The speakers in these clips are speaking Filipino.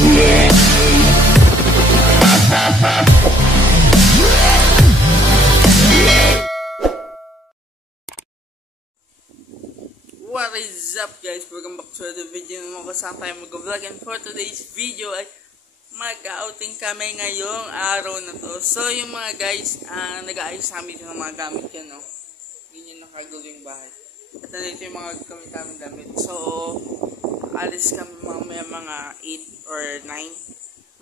What is up guys? Welcome back to the video naman ko saan tayo mag-vlog, and for today's video ay mag-outing kami ngayong araw na to. So yung mga guys, nag-aayos namin ng mga gamit yan, no? Ganyan nakagulo yung bahay. At nandito yung mga gamit. So alis kami mamaya mga 8 or 9,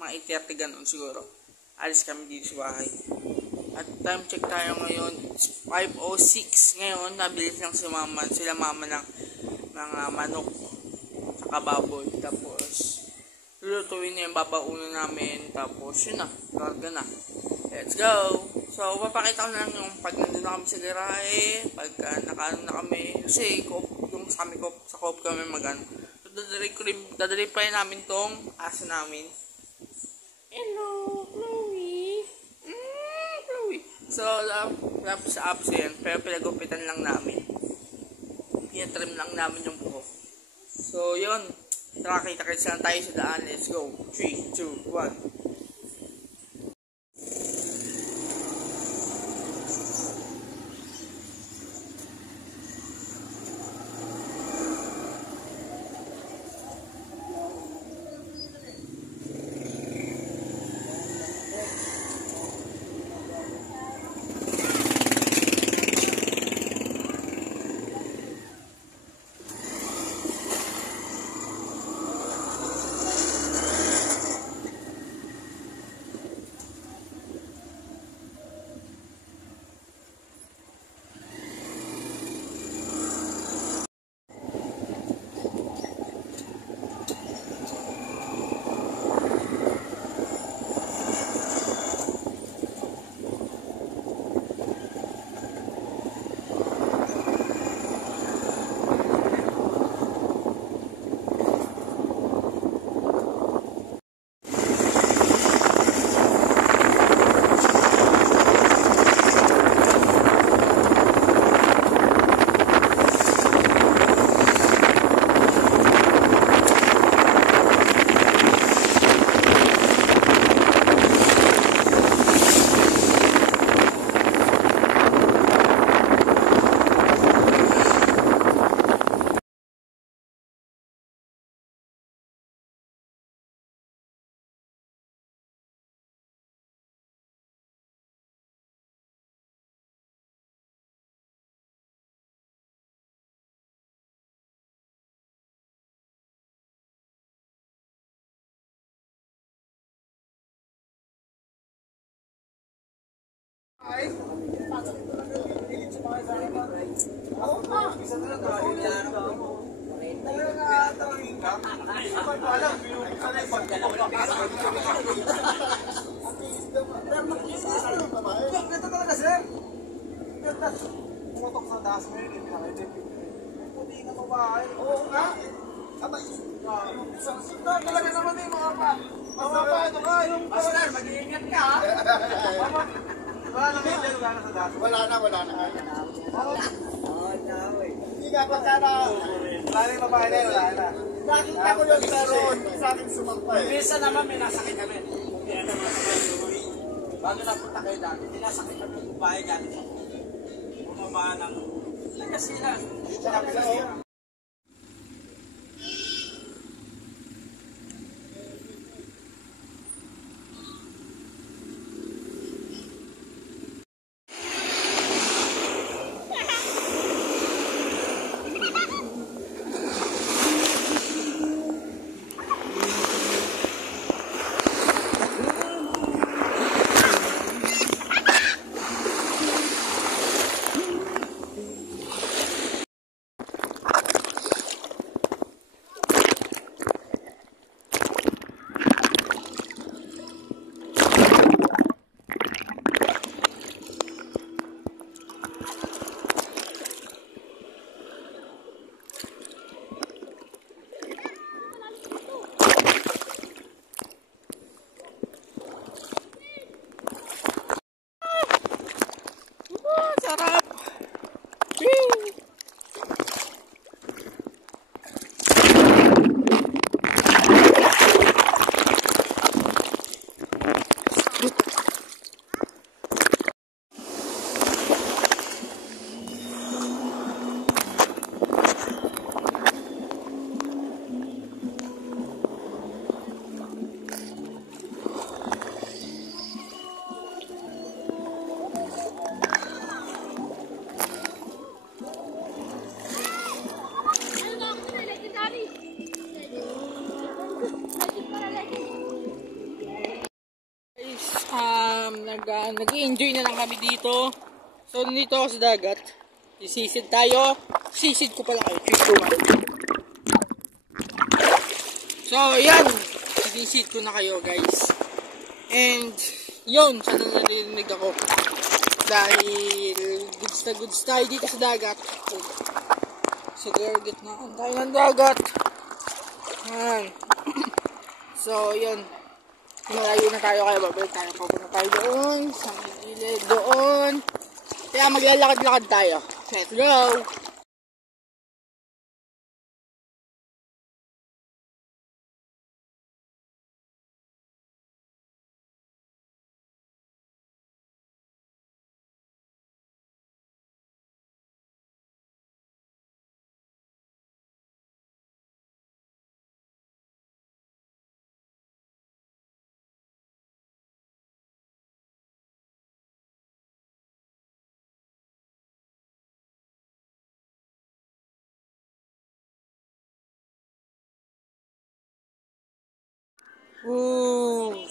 mga 8:30 ganun siguro. Alis kami dito sa bahay. At time check tayo ngayon, it's 5:06 ngayon. Nabilis lang si mama, sila mama ng mga manok saka baboy. Tapos lulutuin na yung babaunan namin. Tapos yun na, karga na. Let's go! So papakita ko na lang yung pag nandun na kami sa garahe, pag nakaano na kami. Kasi yung sa coop kami magano. So dadali pa rin namin tong aso namin. Hello, Chloe! So, sa apps yan, pero pinagupitan lang namin. Pinatrim lang namin yung buhok. So, yun. Tara, kita-kita lang tayo sa daan. Let's go. 3, 2, 1. Pumatok sa taas mo yun, puti na babae. Oo nga. Sunda talaga naman yung mga pa. Mga pa, ito ka, yung... Pastor, mag-iingat ka ha? Wala na ngayon dyan, wala na sa taas. Wala na. Hindi ka pa sana. Wala na yung babae na yun, wala na. Nakita ko yun sa road, sa akin sumampay. Minsa naman may nasakit kami. Bago napunta kayo dati, tinasakit kami yung babae dyan. Bumaba ng... Lagas sila. Sa kapila o? nag-i-enjoy na lang kami dito. So, nandito ako sa dagat. Isisid tayo. Sisid ko pala kayo. So, yan. Isisid ko na kayo, guys. And, yun. Sana narinig ako. Dahil, goods tayo dito sa dagat. So, gitnaan tayo ng dagat. Yan. So, yun. Malayo na tayo kaya babalik tayo. Papunta tayo doon. Sa gilid doon. Kaya maglalakad-lakad tayo. Let's go!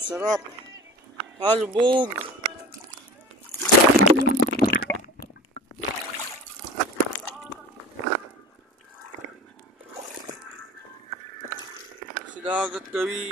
Sarap. Halubog. Sa dagat kami.